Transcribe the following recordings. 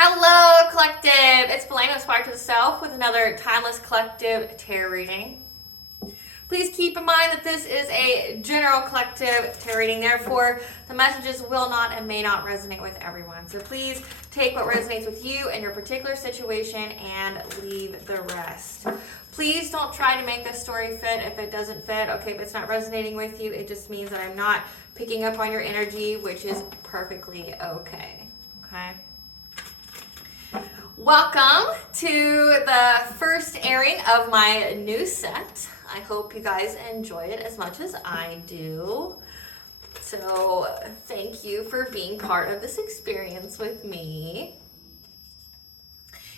Hello, Collective. It's Belana, Aspire to the Self, with another timeless collective tarot reading. Please keep in mind that this is a general collective tarot reading. Therefore, the messages will not and may not resonate with everyone. So please take what resonates with you and your particular situation and leave the rest. Please don't try to make this story fit if it doesn't fit. Okay, if it's not resonating with you, it just means that I'm not picking up on your energy, which is perfectly okay. Okay? Welcome to the first airing of my new set. I hope you guys enjoy it as much as I do. So thank you for being part of this experience with me.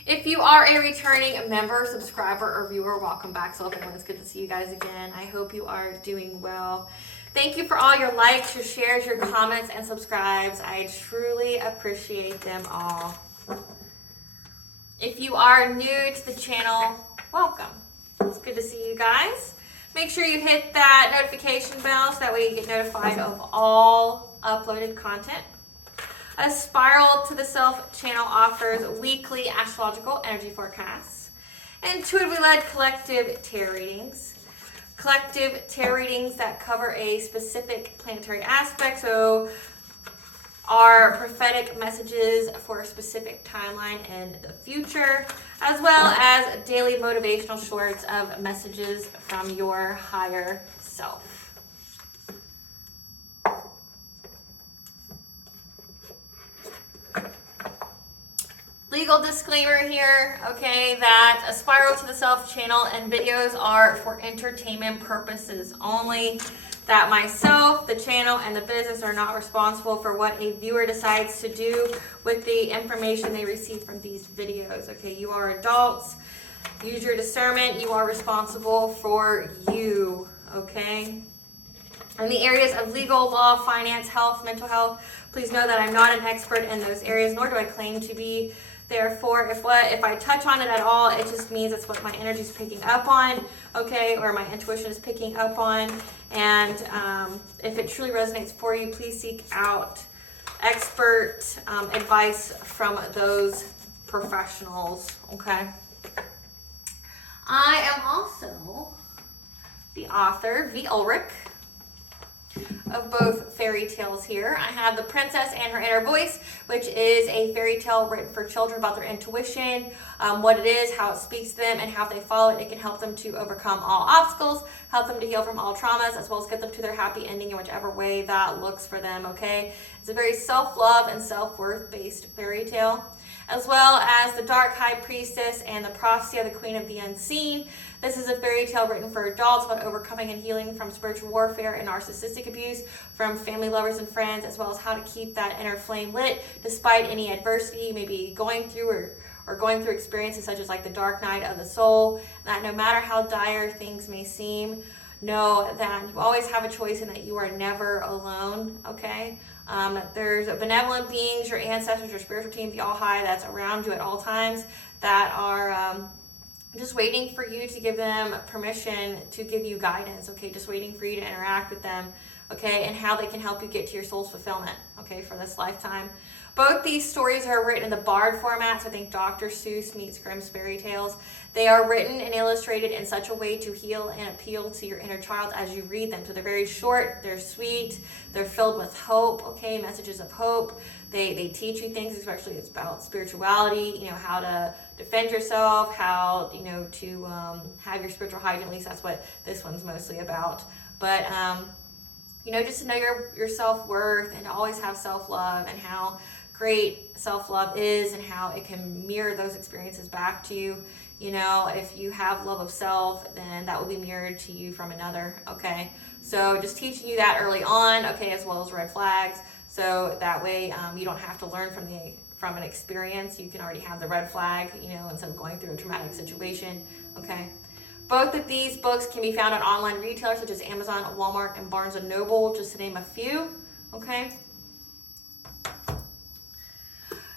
If you are a returning member, subscriber, or viewer, welcome back. So it's good to see you guys again. I hope you are doing well. Thank you for all your likes, your shares, your comments, and subscribes. I truly appreciate them all. If you are new to the channel, welcome. It's good to see you guys. Make sure you hit that notification bell so that way you get notified of all uploaded content. A Spiral to the Self channel offers weekly astrological energy forecasts, intuitively led collective tarot readings. Collective tarot readings that cover a specific planetary aspect, so are prophetic messages for a specific timeline in the future, as well as daily motivational shorts of messages from your higher self. Legal disclaimer here, okay, that a Spiral to the Self channel and videos are for entertainment purposes only. That myself, the channel, and the business are not responsible for what a viewer decides to do with the information they receive from these videos. Okay, you are adults. Use your discernment. You are responsible for you. Okay? In the areas of legal, law, finance, health, mental health, please know that I'm not an expert in those areas, nor do I claim to be. Therefore, if I touch on it at all, it just means it's what my energy is picking up on, okay, or my intuition is picking up on. And if it truly resonates for you, please seek out expert advice from those professionals, okay? I am also the author, V. Ulrich, of both fairy tales here. I have The Princess and Her Inner Voice, which is a fairy tale written for children about their intuition, what it is, how it speaks to them, and how if they follow it, it can help them to overcome all obstacles, help them to heal from all traumas, as well as get them to their happy ending in whichever way that looks for them, okay? It's a very self-love and self-worth based fairy tale, as well as The Dark High Priestess and The Prophecy of the Queen of the Unseen. This is a fairy tale written for adults about overcoming and healing from spiritual warfare and narcissistic abuse from family, lovers, and friends, as well as how to keep that inner flame lit despite any adversity you may be going through or going through experiences such as like the dark night of the soul. That no matter how dire things may seem, know that you always have a choice and that you are never alone, okay? There's benevolent beings, your ancestors, your spiritual team, the All-High, that's around you at all times, that are just waiting for you to give them permission to give you guidance, okay? Just waiting for you to interact with them, okay? And how they can help you get to your soul's fulfillment, okay, for this lifetime. Both these stories are written in the Bard format, so I think Dr. Seuss meets Grimm's fairy tales. They are written and illustrated in such a way to heal and appeal to your inner child as you read them. So they're very short, they're sweet, they're filled with hope, okay, messages of hope. They teach you things, especially it's about spirituality, you know, how to defend yourself, how, you know, to have your spiritual hygiene. At least that's what this one's mostly about. But, you know, just to know your self-worth and to always have self-love and how great self-love is and how it can mirror those experiences back to you. You know, if you have love of self, then that will be mirrored to you from another, okay? So just teaching you that early on, okay, as well as red flags. So that way you don't have to learn from an experience. You can already have the red flag, you know, instead of going through a traumatic situation, okay? Both of these books can be found on online retailers such as Amazon, Walmart, and Barnes & Noble, just to name a few, okay?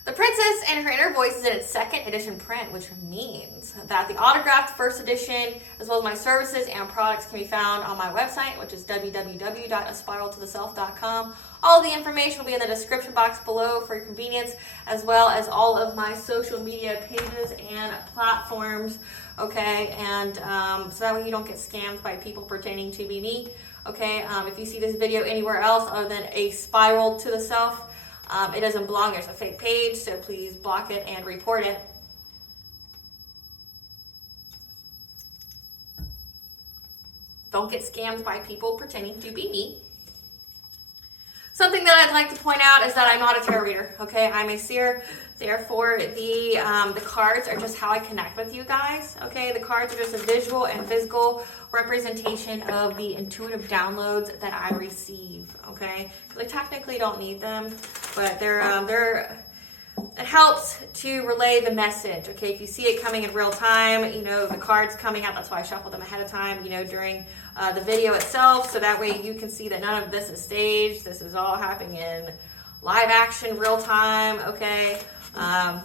The Princess and Her Inner Voice is in its second edition print, which means that the autographed first edition, as well as my services and products, can be found on my website, which is www.aspiraltotheself.com. All the information will be in the description box below for your convenience, as well as all of my social media pages and platforms, okay? And so that way you don't get scammed by people pretending to be me, okay? If you see this video anywhere else other than A Spiral to the Self, it doesn't belong. There's a fake page, so please block it and report it. Don't get scammed by people pretending to be me. Something that I'd like to point out is that I'm not a tarot reader, okay? I'm a seer. Therefore, the cards are just how I connect with you guys, okay? The cards are just a visual and physical representation of the intuitive downloads that I receive, okay? Because I technically don't need them, but it helps to relay the message, okay? If you see it coming in real time, you know, the cards coming out, that's why I shuffled them ahead of time, you know, during the video itself, so that way you can see that none of this is staged. This is all happening in live action, real time, okay? I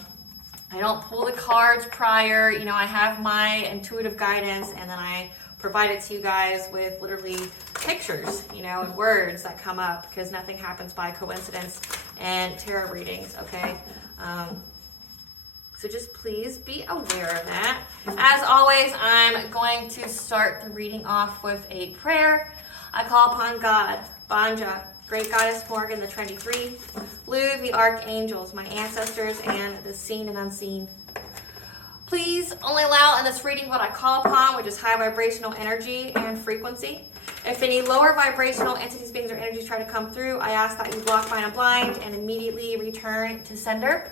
don't pull the cards prior, you know, I have my intuitive guidance, and then I provide it to you guys with literally pictures, you know, and words that come up, because nothing happens by coincidence in tarot readings, okay? So just please be aware of that. As always, I'm going to start the reading off with a prayer. I call upon God, Banja, Great Goddess Morgan, the Trinity Three, Lu, the Archangels, my ancestors, and the seen and unseen. Please only allow in this reading what I call upon, which is high vibrational energy and frequency. If any lower vibrational entities, beings, or energies try to come through, I ask that you block, bind, and blind, and immediately return to sender.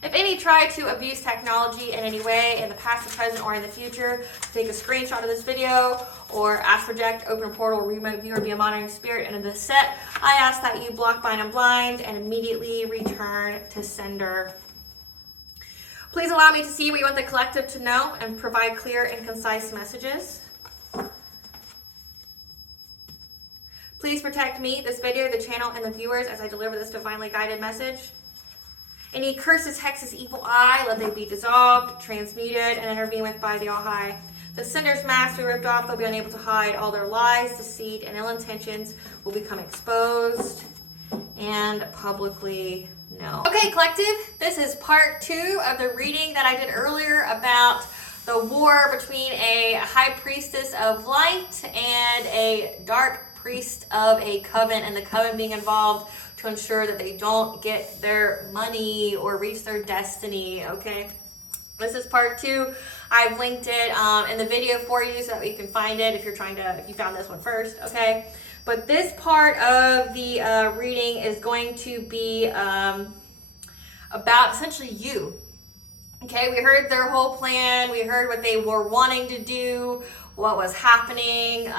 If any try to abuse technology in any way, in the past, the present, or in the future, take a screenshot of this video, or ask, project, open a portal, remote view, or be a monitoring spirit into this set, I ask that you block, bind, and blind, and immediately return to sender. Please allow me to see what you want the collective to know and provide clear and concise messages. Please protect me, this video, the channel, and the viewers as I deliver this divinely guided message. Any curses, hexes, evil eye, let they be dissolved, transmuted, and intervened with by the All-High. The sender's mask will be ripped off. They'll be unable to hide. All their lies, deceit, and ill intentions will become exposed and publicly known. Okay, collective, this is part 2 of the reading that I did earlier about the war between a high priestess of light and a dark priest of a coven, and the coven being involved to ensure that they don't get their money or reach their destiny, okay? This is part 2. I've linked it in the video for you so that you can find it if you found this one first, okay? But this part of the reading is going to be about essentially you, okay? We heard their whole plan. We heard what they were wanting to do, what was happening,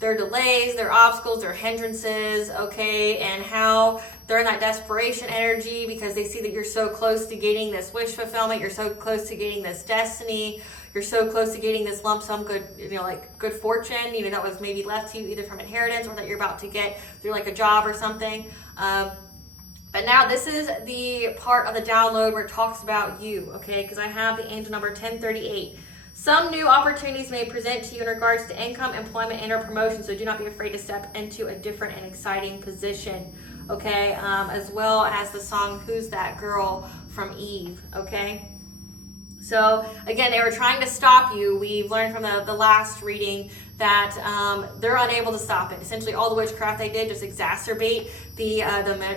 their delays, their obstacles, their hindrances, okay, and how they're in that desperation energy because they see that you're so close to getting this wish fulfillment, you're so close to getting this destiny, you're so close to getting this lump sum good, you know, like good fortune, you know, that was maybe left to you either from inheritance or that you're about to get through like a job or something. But now this is the part of the download where it talks about you, okay, because I have the angel number 1038. Some new opportunities may present to you in regards to income, employment, and or promotion, so do not be afraid to step into a different and exciting position, okay? As well as the song, Who's That Girl from Eve, okay? So, again, they were trying to stop you. We've learned from the last reading that they're unable to stop it. Essentially, all the witchcraft they did just exacerbate the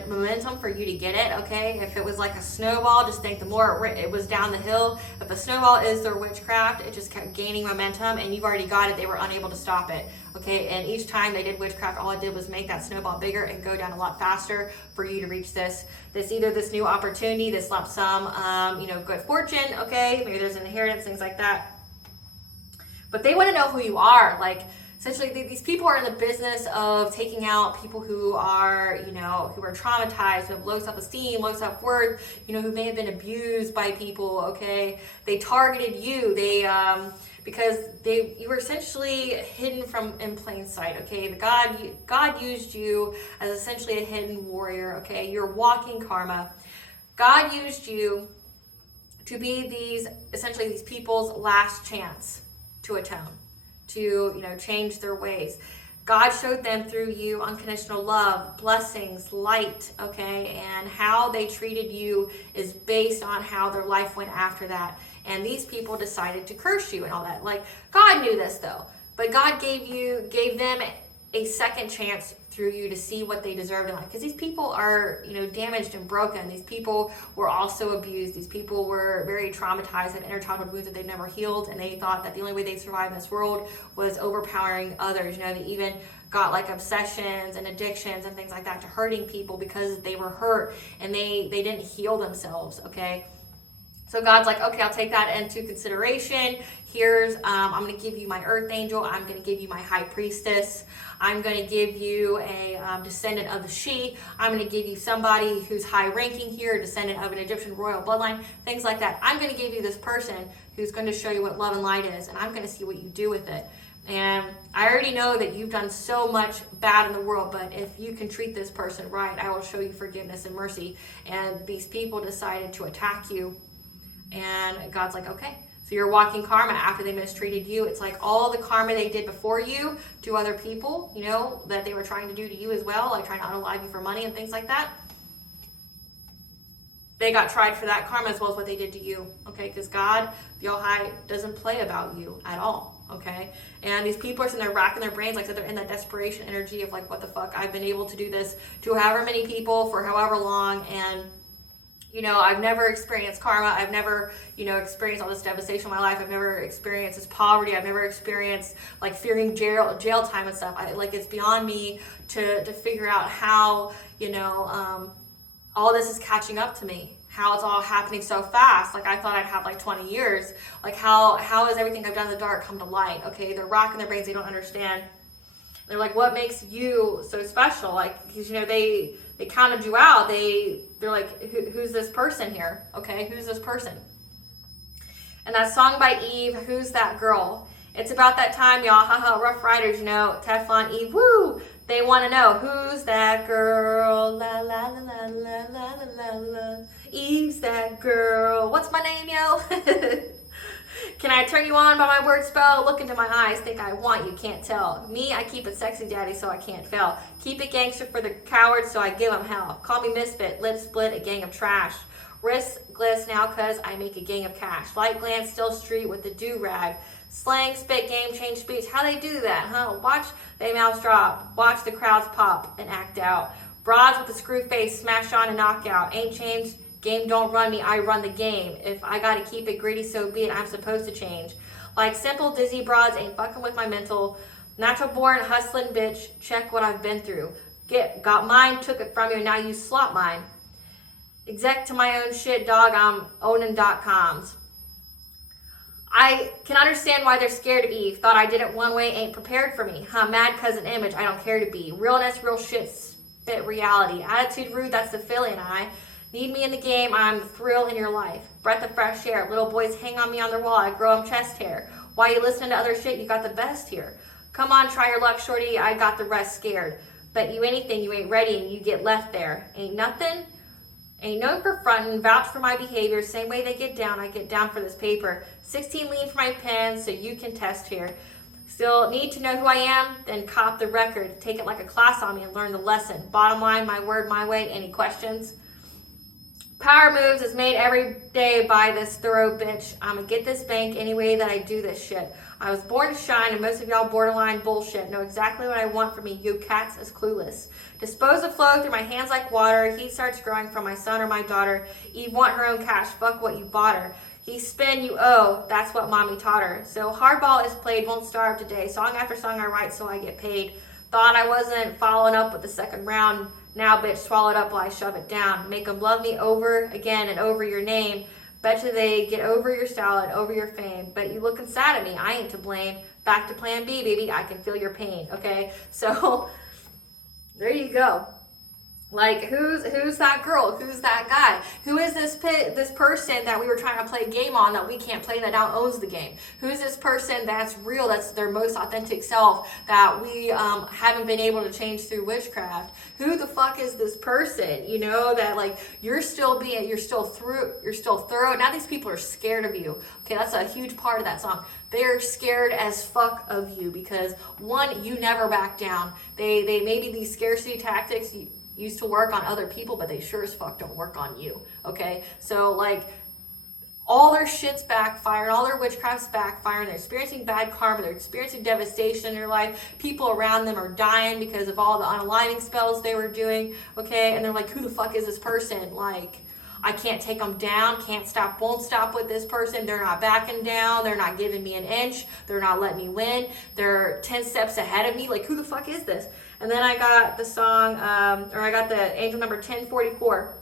momentum for you to get it, okay? If it was like a snowball, just think the more it was down the hill. If a snowball is their witchcraft, it just kept gaining momentum, and you've already got it. They were unable to stop it, okay? And each time they did witchcraft, all it did was make that snowball bigger and go down a lot faster for you to reach this either this new opportunity, this lump sum, you know, good fortune, okay? Maybe there's an inheritance, things like that. But they want to know who you are. Like, essentially, these people are in the business of taking out people who are, you know, who are traumatized, who have low self-esteem, low self-worth, you know, who may have been abused by people, okay? They targeted you. Because you were essentially hidden from in plain sight, okay? God used you as essentially a hidden warrior, okay? You're walking karma. God used you to be essentially these people's last chance to atone, to, change their ways. God showed them through you unconditional love, blessings, light, okay? And how they treated you is based on how their life went after that. And these people decided to curse you and all that. Like, God knew this though, but God gave them a second chance through you to see what they deserved in life. Because these people are, damaged and broken. These people were also abused. These people were very traumatized, had inner childhood wounds that they've never healed, and they thought that the only way they'd survive in this world was overpowering others. They even got like obsessions and addictions and things like that to hurting people because they were hurt and they didn't heal themselves, okay? So God's like, okay, I'll take that into consideration. Here's, I'm going to give you my earth angel. I'm going to give you my high priestess. I'm going to give you a descendant of the she. I'm going to give you somebody who's high ranking here, a descendant of an Egyptian royal bloodline, things like that. I'm going to give you this person who's going to show you what love and light is, and I'm going to see what you do with it. And I already know that you've done so much bad in the world, but if you can treat this person right, I will show you forgiveness and mercy. And these people decided to attack you. And God's like, okay, so you're walking karma after they mistreated you. It's like all the karma they did before you to other people, that they were trying to do to you as well, like trying to unalive you for money and things like that. They got tried for that karma as well as what they did to you, okay? Because God, the All-High, doesn't play about you at all, okay? And these people are sitting there racking their brains, like I said, they're in that desperation energy of like, what the fuck? I've been able to do this to however many people for however long, and I've never experienced karma. I've never, experienced all this devastation in my life. I've never experienced this poverty. I've never experienced like fearing jail time and stuff. It's beyond me to figure out how, all this is catching up to me. How it's all happening so fast. Like I thought I'd have like 20 years. Like how has everything I've done in the dark come to light? Okay, they're rocking their brains. They don't understand. They're like, what makes you so special? Like, because, they counted you out. They're like, who's this person here? Okay, who's this person? And that song by Eve, Who's That Girl? It's about that time, y'all. Haha, Rough Riders, Teflon, Eve, woo! They want to know, who's that girl? La, la, la, la, la, la, la, la. Eve's that girl. What's my name, yo? Can I turn you on by my word spell? Look into my eyes, think I want you, can't tell. Me, I keep it sexy, daddy, so I can't fail. Keep it gangster for the cowards, so I give them hell. Call me misfit, lip split, a gang of trash. Wrist gliss now, cause I make a gang of cash. Light glance, still street with the do-rag. Slang, spit, game, change speech. How they do that, huh? Watch they mouths drop. Watch the crowds pop and act out. Broads with a screw face, smash on and knock out. Ain't changed. Game don't run me, I run the game. If I gotta keep it gritty, so be it, I'm supposed to change. Like simple dizzy broads ain't fucking with my mental. Natural born hustling bitch, check what I've been through. Got mine, took it from you, and now you slot mine. Exec to my own shit, dog, I'm owning .coms. I can understand why they're scared of Eve. Thought I did it one way, ain't prepared for me. Huh, mad cousin image, I don't care to be. Realness, real shit, spit reality. Attitude rude, that's the Philly and I. Need me in the game, I'm the thrill in your life. Breath of fresh air, little boys hang on me on their wall, I grow them chest hair. Why you listening to other shit, you got the best here. Come on, try your luck, shorty, I got the rest scared. Bet you anything, you ain't ready and you get left there. Ain't nothing, ain't no for frontin', vouch for my behavior, same way they get down, I get down for this paper. 16 lean for my pen, so you can test here. Still need to know who I am, then cop the record. Take it like a class on me and learn the lesson. Bottom line, my word, my way, any questions? Power moves is made every day by this thorough bitch. I'ma get this bank any way that I do this shit. I was born to shine and most of y'all borderline bullshit. Know exactly what I want from me, you cats is clueless. Dispose of flow through my hands like water. Heat starts growing from my son or my daughter. Eve want her own cash, fuck what you bought her. He spin, you owe, that's what mommy taught her. So hardball is played, won't starve today. Song after song I write so I get paid. Thought I wasn't following up with the second round. Now, bitch, swallow it up while I shove it down. Make them love me over again and over your name. Betcha they get over your style and over your fame. But you looking sad at me, I ain't to blame. Back to plan B, baby, I can feel your pain, okay? So, there you go. Like, who's that girl? Who's that guy? Who is this person that we were trying to play a game on that we can't play and that now owns the game? Who's this person that's real, that's their most authentic self that we haven't been able to change through witchcraft? Who the fuck is this person? You know, that like you're still thorough. Now these people are scared of you. Okay, that's a huge part of that song. They're scared as fuck of you because one, you never back down. They maybe these scarcity tactics used to work on other people, but they sure as fuck don't work on you. Okay, so like all their shit's backfiring, all their witchcraft's backfiring, they're experiencing bad karma, they're experiencing devastation in their life, people around them are dying because of all the unaligning spells they were doing, okay, and they're like, who the fuck is this person? Like, I can't take them down, can't stop, won't stop with this person, they're not backing down, they're not giving me an inch, they're not letting me win, they're 10 steps ahead of me, like who the fuck is this? And then I got the song, I got the angel number 1044.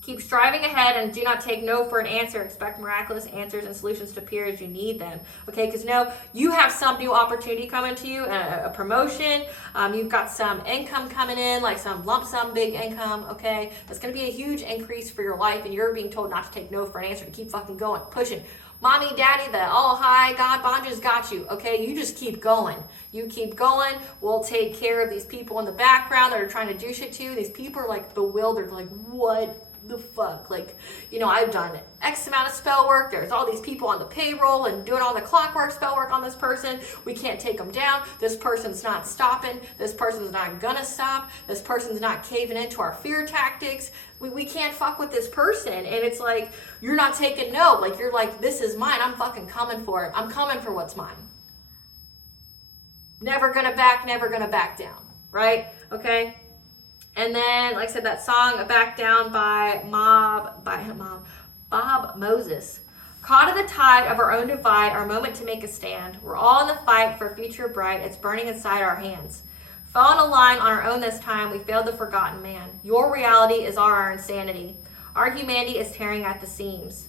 Keep striving ahead and do not take no for an answer. Expect miraculous answers and solutions to appear as you need them. Okay, because you have some new opportunity coming to you, a promotion. You've got some income coming in, like some lump sum big income. Okay, that's going to be a huge increase for your life, and you're being told not to take no for an answer, to keep fucking going, pushing. Mommy, daddy, the all high God bondages got you. Okay, you just keep going. You keep going. We'll take care of these people in the background that are trying to do shit to you. These people are like bewildered, like what the fuck? Like, I've done X amount of spell work. There's all these people on the payroll and doing all the clockwork spell work on this person. We can't take them down. This person's not stopping. This person's not gonna stop. This person's not caving into our fear tactics. We can't fuck with this person. And it's like, you're not taking no. Like, you're like, this is mine. I'm fucking coming for it. I'm coming for what's mine. Never gonna back down. Right? Okay? And then, like I said, that song, Back Down by Bob Moses. Caught in the tide of our own divide, our moment to make a stand. We're all in the fight for a future bright. It's burning inside our hands. Fell in a line on our own this time. We failed the forgotten man. Your reality is our insanity. Our humanity is tearing at the seams.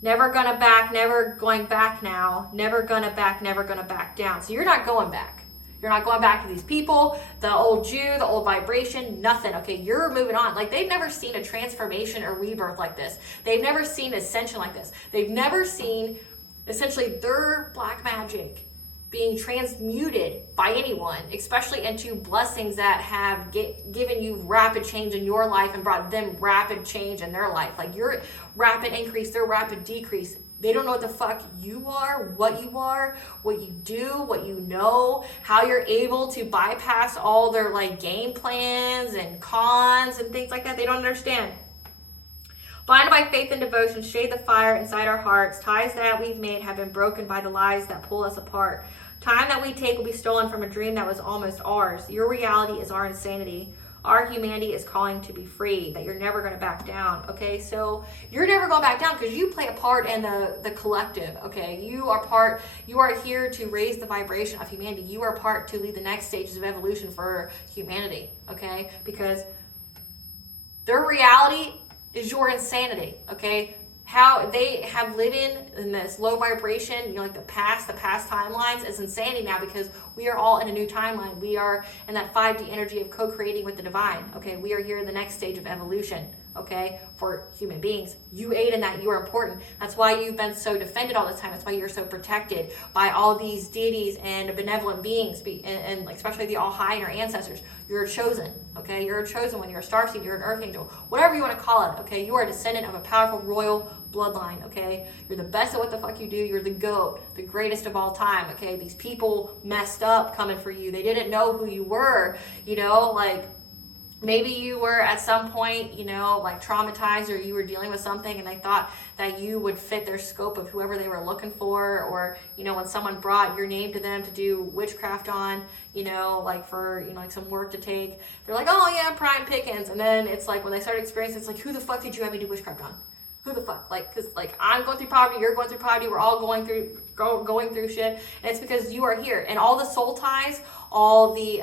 Never gonna back, never going back now. Never gonna back down. So you're not going back. You're not going back to these people, the old Jew, the old vibration, nothing. Okay, you're moving on. Like, they've never seen a transformation or rebirth like this. They've never seen ascension like this. They've never seen, essentially, their black magic being transmuted by anyone, especially into blessings that have given you rapid change in your life and brought them rapid change in their life. Like, your rapid increase, their rapid decrease. They don't know what the fuck you are, what you do, what you know, how you're able to bypass all their like game plans and cons and things like that. They don't understand. Blinded by faith and devotion, shade the fire inside our hearts. Ties that we've made have been broken by the lies that pull us apart. Time that we take will be stolen from a dream that was almost ours. Your reality is our insanity. Our humanity is calling to be free, that you're never going to back down, okay? So you're never going back down because you play a part in the collective, okay? You are here to raise the vibration of humanity. You are part to lead the next stages of evolution for humanity, okay? Because their reality is your insanity, okay? How they have lived in this low vibration, like the past timelines is insanity now because we are all in a new timeline. We are in that 5D energy of co-creating with the divine, okay? We are here in the next stage of evolution, okay, for human beings. You aid in that. You are important. That's why you've been so defended all the time. That's why you're so protected by all these deities and benevolent beings, and especially the all high and your ancestors. You're chosen, okay? You're a chosen one. You're a starseed. You're an earth angel. Whatever you want to call it, okay? You are a descendant of a powerful royal bloodline, okay? You're the best at what the fuck you do. You're the GOAT, the greatest of all time, okay? These people messed up coming for you. They didn't know who you were, maybe you were at some point, traumatized, or you were dealing with something and they thought that you would fit their scope of whoever they were looking for, or, when someone brought your name to them to do witchcraft on, for, some work to take, they're like, oh yeah, prime pickings. And then it's like, when they start experiencing, it's like, who the fuck did you have me do witchcraft on? Who the fuck? Because I'm going through poverty, you're going through poverty, we're all going through shit, and it's because you are here. And all the soul ties, all the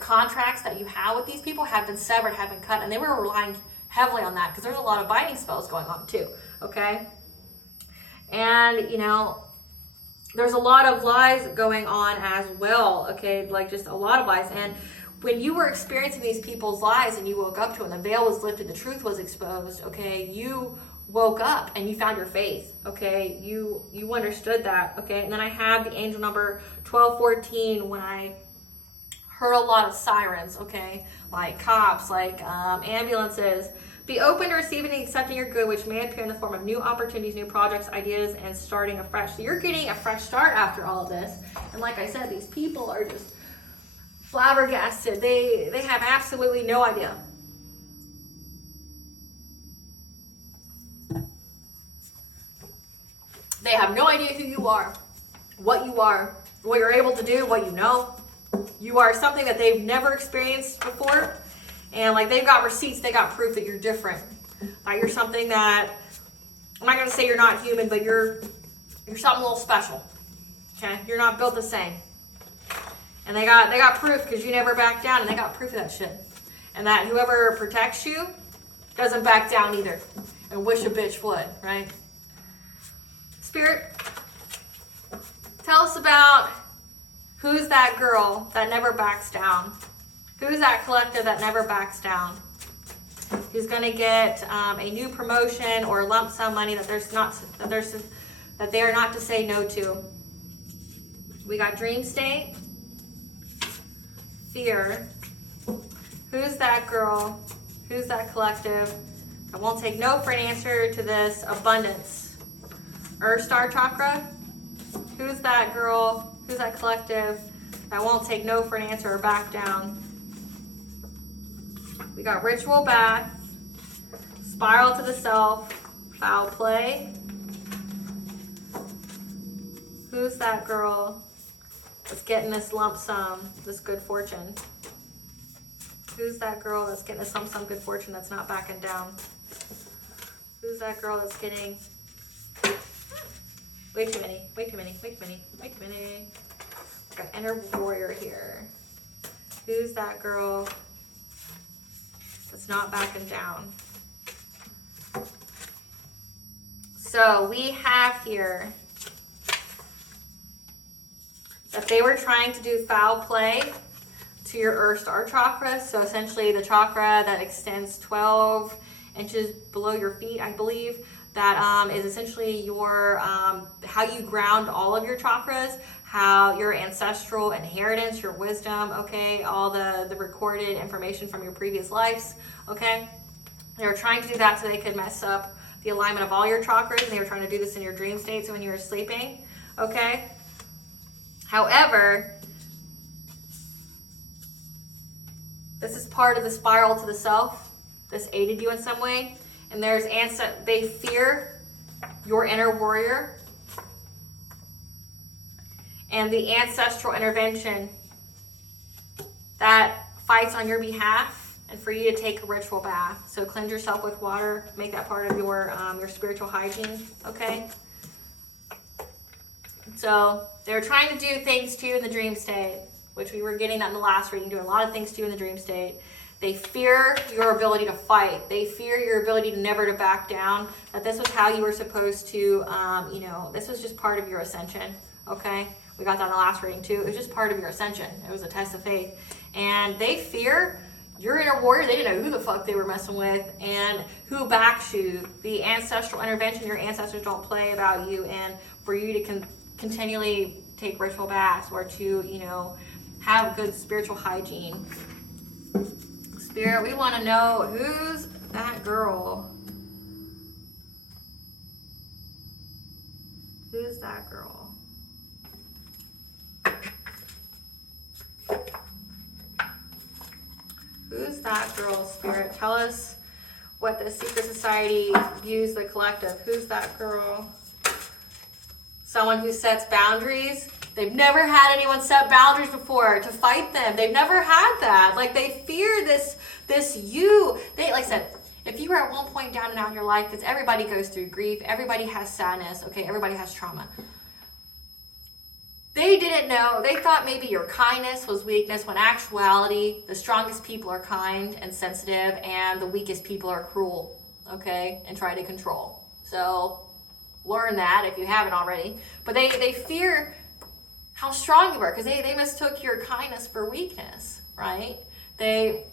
contracts that you have with these people have been severed, have been cut, and they were relying heavily on that because there's a lot of binding spells going on too, okay? And, there's a lot of lies going on as well, okay? Just a lot of lies. And when you were experiencing these people's lies and you woke up to it and the veil was lifted, the truth was exposed, okay, you woke up and you found your faith, okay, you understood that, okay. And then I have the angel number 1214 when I heard a lot of sirens, okay, like cops, like ambulances. Be open to receiving and accepting your good, which may appear in the form of new opportunities, new projects, ideas, and starting afresh. So you're getting a fresh start after all of this. And like I said, these people are just flabbergasted. They have absolutely no idea. They have no idea who you are, what you're able to do, what you know. You are something that they've never experienced before. And like they've got receipts, they got proof that you're different. Like you're something that, I'm not gonna say you're not human, but you're something a little special. Okay? You're not built the same. And they got proof because you never back down, and they got proof of that shit. And that whoever protects you doesn't back down either. And wish a bitch would, right? Spirit, tell us about who's that girl that never backs down? Who's that collective that never backs down? Who's going to get a new promotion or lump sum money that they are not to say no to? We got dream state, fear. Who's that girl? Who's that collective that won't take no for an answer to this? Abundance. Earth star chakra. Who's that girl? Who's that collective that won't take no for an answer or back down? We got ritual bath, spiral to the self, foul play. Who's that girl that's getting this lump sum, this good fortune? Who's that girl that's getting this lump sum good fortune that's not backing down? Who's that girl that's getting... Way too many. Got inner warrior here. Who's that girl that's not backing down? So we have here that they were trying to do foul play to your Earth Star chakra. So essentially the chakra that extends 12 inches below your feet, I believe. That is essentially your how you ground all of your chakras, how your ancestral inheritance, your wisdom, okay, all the recorded information from your previous lives, okay. They were trying to do that so they could mess up the alignment of all your chakras, and they were trying to do this in your dream state, so when you were sleeping, okay. However, this is part of the spiral to the self. This aided you in some way. And they fear your inner warrior and the ancestral intervention that fights on your behalf, and for you to take a ritual bath. So cleanse yourself with water, make that part of your spiritual hygiene, okay? So they're trying to do things to you in the dream state, which we were getting that in the last reading, doing a lot of things to you in the dream state. They fear your ability to fight. They fear your ability to never to back down. That this was how you were supposed to, this was just part of your ascension, okay? We got that in the last reading too. It was just part of your ascension. It was a test of faith. And they fear your inner warrior. They didn't know who the fuck they were messing with and who backs you. The ancestral intervention your ancestors don't play about you, and for you to continually take ritual baths or to, have good spiritual hygiene. Spirit, we want to know who's that girl. Who's that girl? Who's that girl, Spirit? Tell us what the secret society views the collective. Who's that girl? Someone who sets boundaries. They've never had anyone set boundaries before to fight them. They've never had that. Like, they fear this you. Like I said, if you were at one point down and out in your life, because everybody goes through grief, everybody has sadness, okay, everybody has trauma. They didn't know. They thought maybe your kindness was weakness, when actuality, the strongest people are kind and sensitive, and the weakest people are cruel, okay, and try to control. So learn that if you haven't already. But they fear how strong you are, because they mistook your kindness for weakness, right? They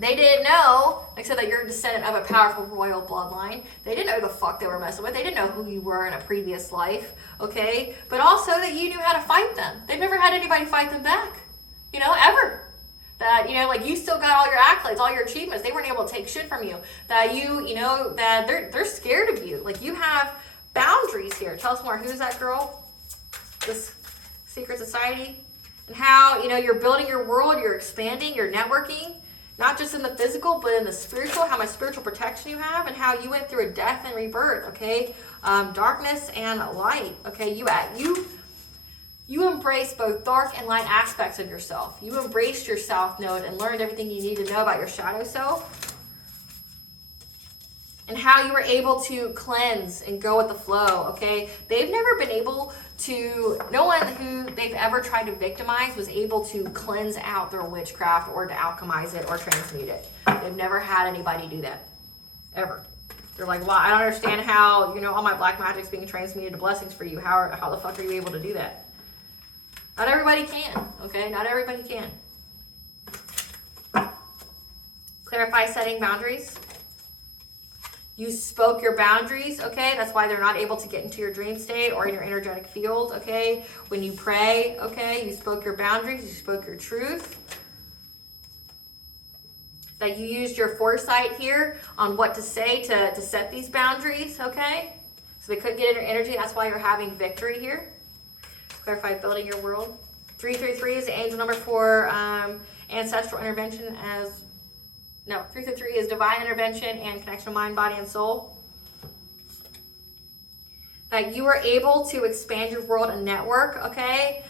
didn't know, like I said, that you're a descendant of a powerful royal bloodline. They didn't know who the fuck they were messing with. They didn't know who you were in a previous life, okay? But also that you knew how to fight them. They've never had anybody fight them back, ever. That, like you still got all your accolades, all your achievements. They weren't able to take shit from you. That that they're scared of you. Like you have boundaries here. Tell us more. Who's that girl? This secret society? And how, you're building your world, you're expanding, you're networking. Not just in the physical, but in the spiritual, how much spiritual protection you have, and how you went through a death and rebirth, okay? Darkness and light, okay? You embrace both dark and light aspects of yourself. You embraced your self node and learned everything you need to know about your shadow self. And how you were able to cleanse and go with the flow, okay? They've never been able to, no one who they've ever tried to victimize was able to cleanse out their witchcraft or to alchemize it or transmute it. They've never had anybody do that, ever. They're like, well, I don't understand how, all my black magic's being transmuted to blessings for you. How the fuck are you able to do that? Not everybody can, okay? Not everybody can. Clarify setting boundaries. You spoke your boundaries, okay? That's why they're not able to get into your dream state or in your energetic field, okay? When you pray, okay, you spoke your boundaries, you spoke your truth. That you used your foresight here on what to say to set these boundaries, okay? So they couldn't get in your energy. That's why you're having victory here. Clarify building your world. 333 is the angel number for ancestral intervention as... No, 333 is divine intervention and connection of mind, body, and soul. That you were able to expand your world and network, okay,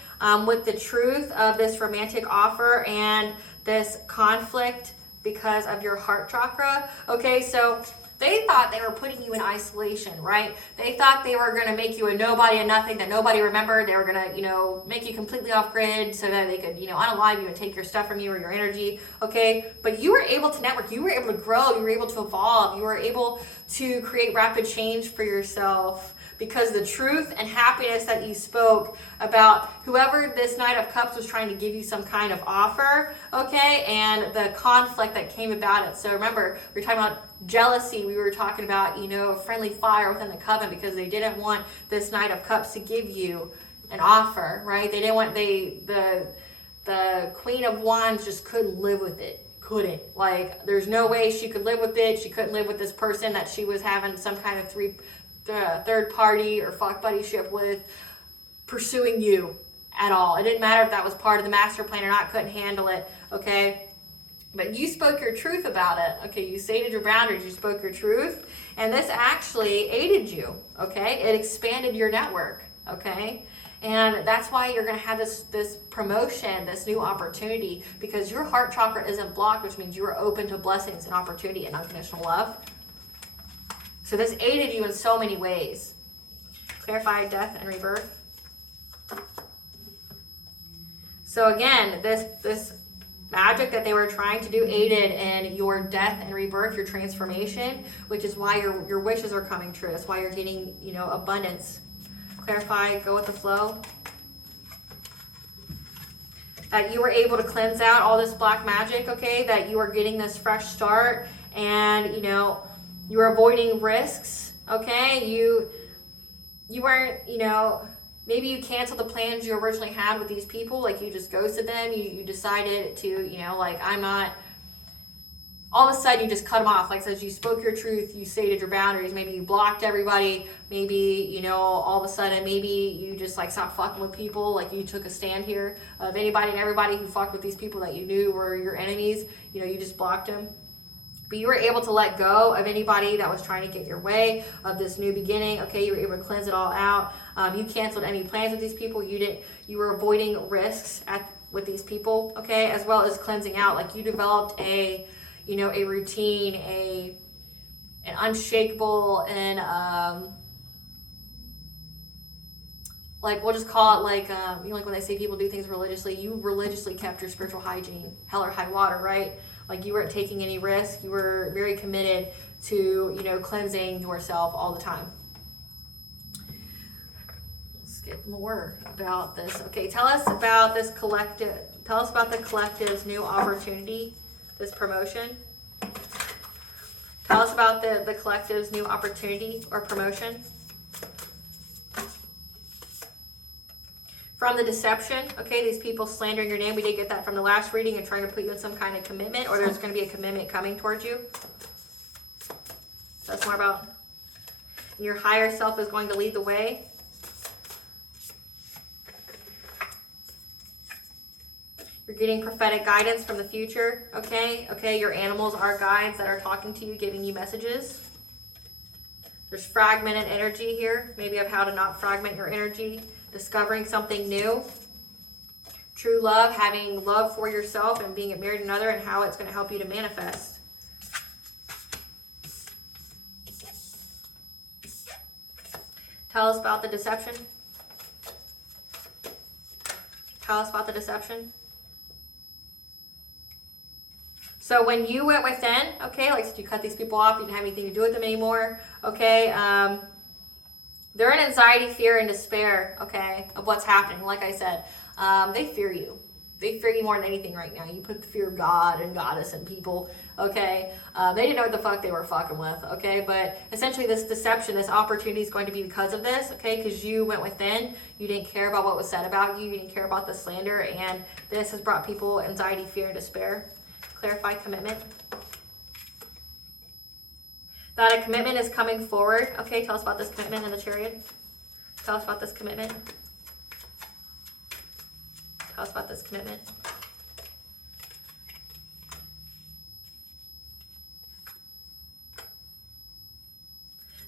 with the truth of this romantic offer and this conflict because of your heart chakra, okay? So they thought they were putting you in isolation, right? They thought they were going to make you a nobody and nothing that nobody remembered. They were going to, make you completely off grid so that they could, unalive you and take your stuff from you or your energy, okay? But you were able to network. You were able to grow. You were able to evolve. You were able to create rapid change for yourself because the truth and happiness that you spoke about whoever this Knight of Cups was trying to give you some kind of offer, okay? And the conflict that came about it. So remember, we were talking about jealousy. We were talking about, friendly fire within the coven because they didn't want this Knight of Cups to give you an offer, right? They didn't want, the Queen of Wands just couldn't live with it. Couldn't. Like, there's no way she could live with it. She couldn't live with this person that she was having some kind of third party or fuck buddyship with pursuing you at all. It didn't matter if that was part of the master plan or not. Couldn't handle it, okay? But you spoke your truth about it, okay? You stated your boundaries, you spoke your truth, and this actually aided you, okay? It expanded your network, okay? And that's why you're going to have this promotion, this new opportunity, because your heart chakra isn't blocked, which means you are open to blessings and opportunity and unconditional love. So this aided you in so many ways. Clarify death and rebirth. So again, this magic that they were trying to do aided in your death and rebirth, your transformation, which is why your wishes are coming true. That's why you're getting, abundance. Clarify, go with the flow. That you were able to cleanse out all this black magic, okay? That you are getting this fresh start and, you're avoiding risks, okay? You weren't, maybe you canceled the plans you originally had with these people, like you just ghosted them, you decided to, I'm not, all of a sudden you just cut them off, like says you spoke your truth, you stated your boundaries, maybe you blocked everybody, maybe, all of a sudden, maybe you just stopped fucking with people, like you took a stand here of anybody and everybody who fucked with these people that you knew were your enemies, you just blocked them. But you were able to let go of anybody that was trying to get your way of this new beginning. Okay, you were able to cleanse it all out. You canceled any plans with these people. You were avoiding risks with these people. Okay, as well as cleansing out. Like you developed a routine, an unshakable, and we'll just call it like when they say people do things religiously. You religiously kept your spiritual hygiene, hell or high water, right? Like you weren't taking any risk. You were very committed to, cleansing yourself all the time. Let's get more about this. Okay, tell us about this collective Tell us about the collective's new opportunity, this promotion. Tell us about the collective's new opportunity or promotion. From the deception, okay, these people slandering your name. We did get that from the last reading and trying to put you in some kind of commitment, or there's going to be a commitment coming towards you. That's more about your higher self is going to lead the way. You're getting prophetic guidance from the future, okay? Okay, your animals are guides that are talking to you, giving you messages. There's fragmented energy here, maybe of how to not fragment your energy. Discovering something new. True love, having love for yourself and being married to another, and how it's going to help you to manifest. Tell us about the deception. Tell us about the deception. So when you went within, okay, like you cut these people off, you didn't have anything to do with them anymore, okay, they're in anxiety, fear, and despair, okay, of what's happening. Like I said, they fear you. They fear you more than anything right now. You put the fear of God and goddess and people, okay? They didn't know what the fuck they were fucking with, okay? But essentially this deception, this opportunity is going to be because of this, okay? Because you went within. You didn't care about what was said about you. You didn't care about the slander. And this has brought people anxiety, fear, and despair. Clarify commitment. That a commitment is coming forward. Okay, tell us about this commitment in the Chariot. Tell us about this commitment. Tell us about this commitment.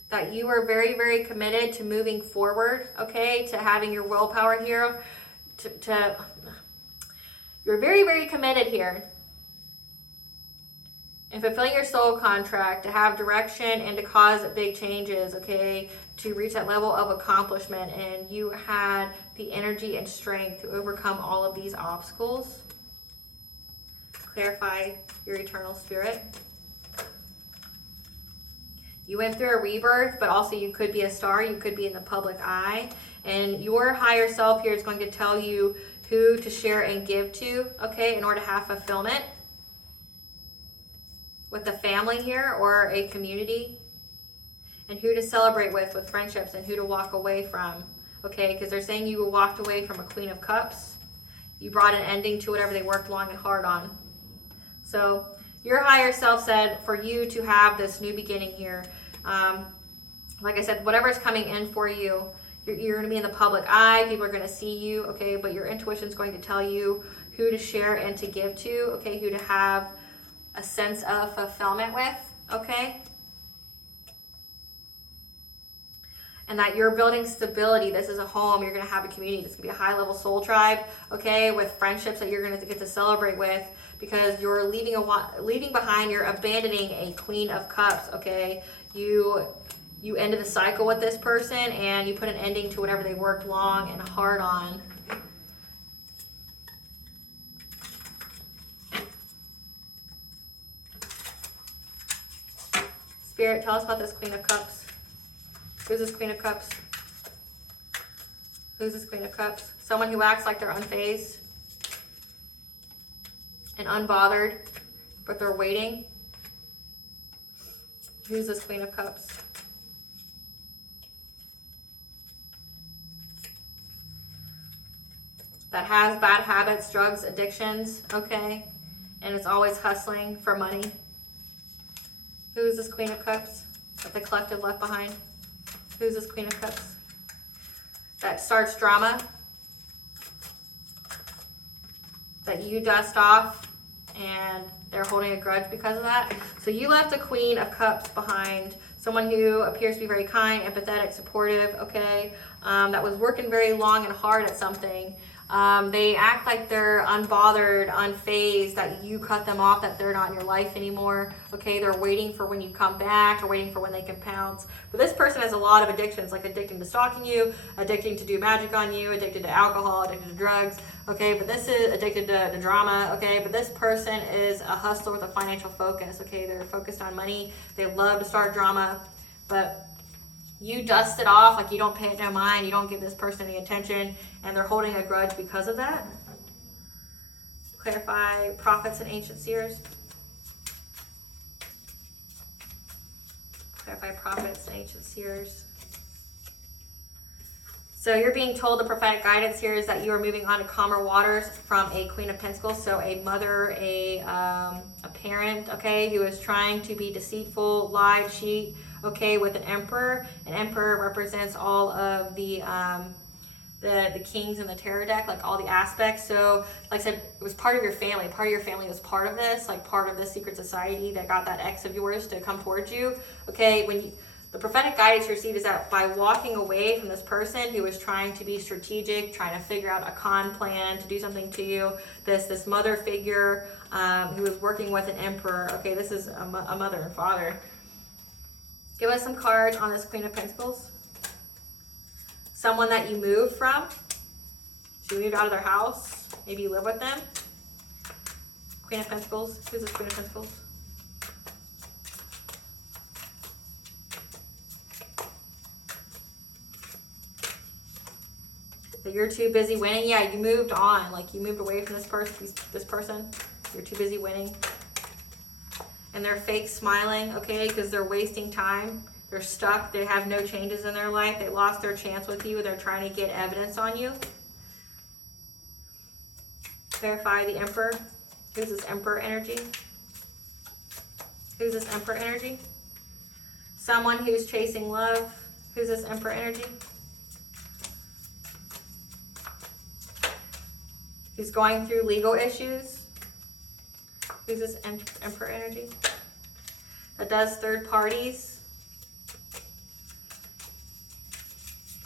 That you are very, very committed to moving forward, okay, to having your willpower here. You're very, very committed here. And fulfilling your soul contract, to have direction and to cause big changes, okay, to reach that level of accomplishment. And you had the energy and strength to overcome all of these obstacles. Clarify your eternal spirit. You went through a rebirth, but also you could be a star. You could be in the public eye. And your higher self here is going to tell you who to share and give to, okay, in order to have fulfillment. With a family here or a community, and who to celebrate with friendships, and who to walk away from, okay, because they're saying you walked away from a Queen of Cups. You brought an ending to whatever they worked long and hard on. So your higher self said for you to have this new beginning here, like I said, whatever's coming in for you, you're going to be in the public eye. People are going to see you, okay, but your intuition is going to tell you who to share and to give to, okay, who to have a sense of fulfillment with, okay? And that you're building stability. This is a home. You're going to have a community. This could be a high-level soul tribe, okay, with friendships that you're going to get to celebrate with, because you're leaving behind, you're abandoning a Queen of Cups, okay? You ended a cycle with this person, and you put an ending to whatever they worked long and hard on. Spirit, tell us about this Queen of Cups. Who's this Queen of Cups? Who's this Queen of Cups? Someone who acts like they're unfazed and unbothered, but they're waiting. Who's this Queen of Cups? That has bad habits, drugs, addictions, okay? And it's always hustling for money. Who's this Queen of Cups that the collective left behind? Who's this Queen of Cups that starts drama, that you dust off, and they're holding a grudge because of that? So you left a Queen of Cups behind, someone who appears to be very kind, empathetic, supportive, okay, that was working very long and hard at something. They act like they're unbothered, unfazed, that you cut them off, that they're not in your life anymore. Okay, they're waiting for when you come back, or waiting for when they can pounce. But this person has a lot of addictions, like addicting to stalking you, addicting to do magic on you, addicted to alcohol, addicted to drugs. Okay, but this is addicted to drama. Okay, but this person is a hustler with a financial focus. Okay, they're focused on money. They love to start drama, but you dust it off, like you don't pay it no mind, you don't give this person any attention, and they're holding a grudge because of that. Clarify prophets and ancient seers. Clarify prophets and ancient seers. So you're being told the prophetic guidance here is that you are moving on to calmer waters from a Queen of Pentacles. So a mother, a parent, okay, who is trying to be deceitful, lie, cheat, okay, with an emperor. An emperor represents all of the kings in the tarot deck, like all the aspects. So like I said, it was part of your family. Part of your family was part of this, like part of this secret society that got that ex of yours to come towards you. Okay, the prophetic guidance you receive is that by walking away from this person who was trying to be strategic, trying to figure out a con plan to do something to you, this mother figure who was working with an emperor. Okay, this is a mother and father. Give us some cards on this Queen of Pentacles. Someone that you moved from. So you moved out of their house. Maybe you live with them. Queen of Pentacles. Who's this Queen of Pentacles? That you're too busy winning. Yeah, you moved on. Like you moved away from this person. You're too busy winning. And they're fake smiling, okay, because they're wasting time. They're stuck. They have no changes in their life. They lost their chance with you. They're trying to get evidence on you. Clarify the Emperor. Who's this Emperor energy? Who's this Emperor energy? Someone who's chasing love. Who's this Emperor energy? Who's going through legal issues. Who's this Emperor energy? That does third parties.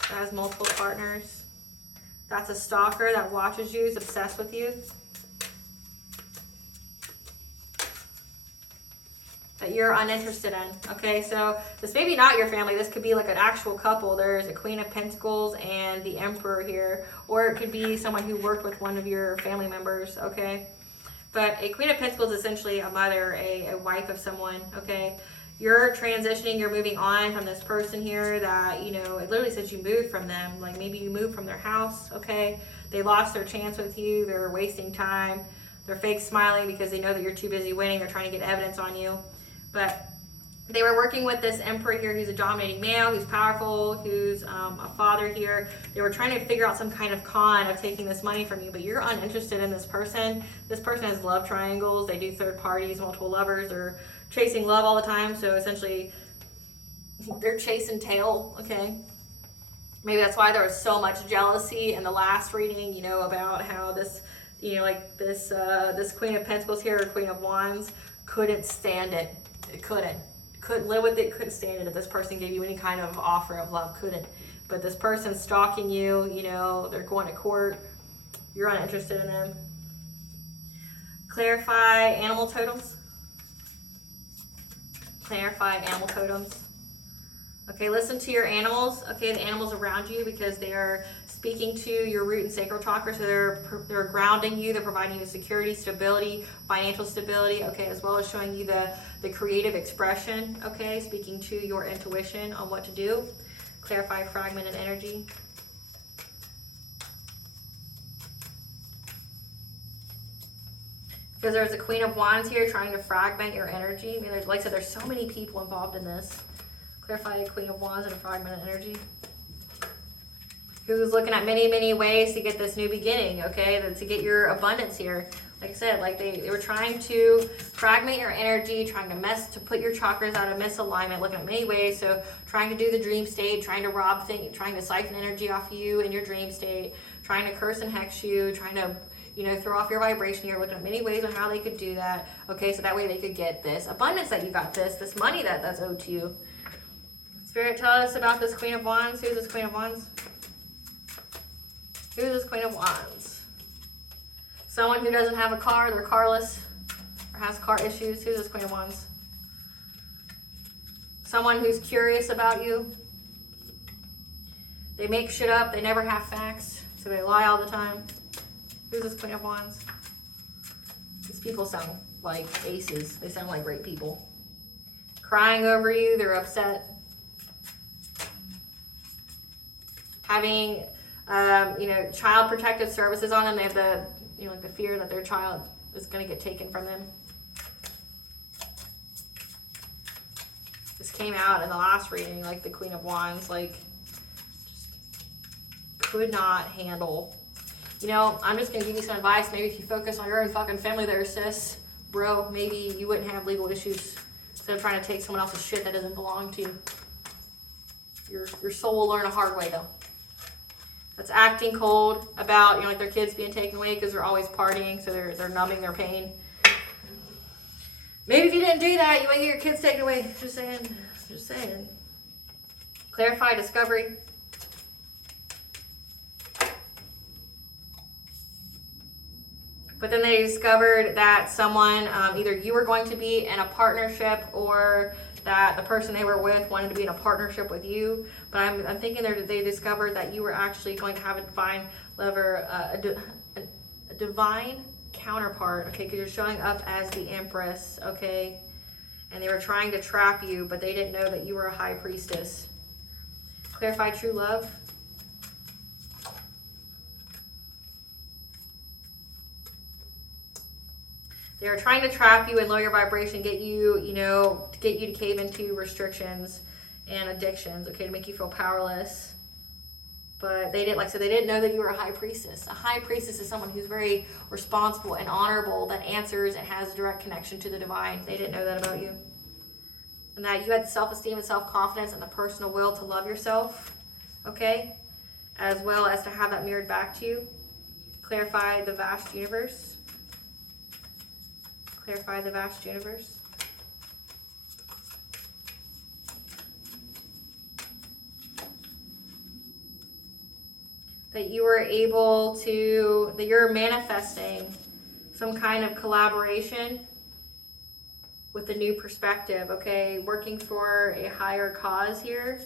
That has multiple partners. That's a stalker that watches you, is obsessed with you. That you're uninterested in. Okay, so this may be not your family. This could be like an actual couple. There's a Queen of Pentacles and the Emperor here. Or it could be someone who worked with one of your family members, okay? But a Queen of Pentacles is essentially a mother, a wife of someone, okay? You're transitioning, you're moving on from this person here that, you know, it literally says you moved from them. Like maybe you moved from their house, okay? They lost their chance with you. They're wasting time. They're fake smiling because they know that you're too busy winning. They're trying to get evidence on you. But they were working with this emperor here who's a dominating male, who's powerful, who's a father here. They were trying to figure out some kind of con of taking this money from you, but you're uninterested in this person. This person has love triangles. They do third parties, multiple lovers. They're chasing love all the time. So essentially, they're chasing tail, okay? Maybe that's why there was so much jealousy in the last reading, you know, about how this, you know, like this Queen of Pentacles here, or Queen of Wands, couldn't stand it. It couldn't live with it, couldn't stand it if this person gave you any kind of offer of love, couldn't. But this person's stalking you, you know, they're going to court, you're uninterested in them. Clarify animal totems. Clarify animal totems. Okay, listen to your animals, okay, the animals around you, because they are speaking to your root and sacral chakra, so they're grounding you, they're providing you security, stability, financial stability, okay, as well as showing you the creative expression, okay, speaking to your intuition on what to do. Clarify fragmented energy. Because there's a Queen of Wands here trying to fragment your energy. I mean, like I said, there's so many people involved in this. Clarify a Queen of Wands and a fragmented energy. Who's looking at many, many ways to get this new beginning, okay? To get your abundance here. Like I said, like they were trying to fragment your energy, trying to put your chakras out of misalignment, looking at many ways. So trying to do the dream state, trying to rob things, trying to siphon energy off of you in your dream state, trying to curse and hex you, trying to, you know, throw off your vibration here, looking at many ways on how they could do that. Okay, so that way they could get this abundance that you got, this money that's owed to you. Spirit, tell us about this Queen of Wands. Who's this Queen of Wands? Who's this Queen of Wands? Someone who doesn't have a car, they're carless, or has car issues. Who's this Queen of Wands? Someone who's curious about you. They make shit up. They never have facts, so they lie all the time. Who's this Queen of Wands? These people sound like aces. They sound like great people. Crying over you. They're upset. Having, you know, child protective services on them. They have you know, like the fear that their child is going to get taken from them. This came out in the last reading, like the Queen of Wands, like just could not handle. You know, I'm just going to give you some advice. Maybe if you focus on your own fucking family there, sis, bro, maybe you wouldn't have legal issues instead of trying to take someone else's shit that doesn't belong to you. Your soul will learn a hard way, though. That's acting cold about, you know, like their kids being taken away because they're always partying, so they're numbing their pain. Maybe if you didn't do that, you might get your kids taken away. Just saying. Just saying. Clarify, discovery. But then they discovered that someone, either you were going to be in a partnership or that the person they were with wanted to be in a partnership with you. But I'm thinking they discovered that you were actually going to have a divine lover, a divine counterpart, okay, because you're showing up as the Empress, okay? And they were trying to trap you, but they didn't know that you were a high priestess. Clarify true love. They were trying to trap you and lower your vibration, get you, you know, to get you to cave into restrictions and addictions, okay, to make you feel powerless. But they didn't, like I said, they didn't know that you were a high priestess. A high priestess is someone who's very responsible and honorable, that answers and has a direct connection to the divine. They didn't know that about you. And that you had the self-esteem and self-confidence and the personal will to love yourself, okay, as well as to have that mirrored back to you. Clarify the vast universe. Clarify the vast universe. That you were able to, that you're manifesting some kind of collaboration with a new perspective, okay? Working for a higher cause here.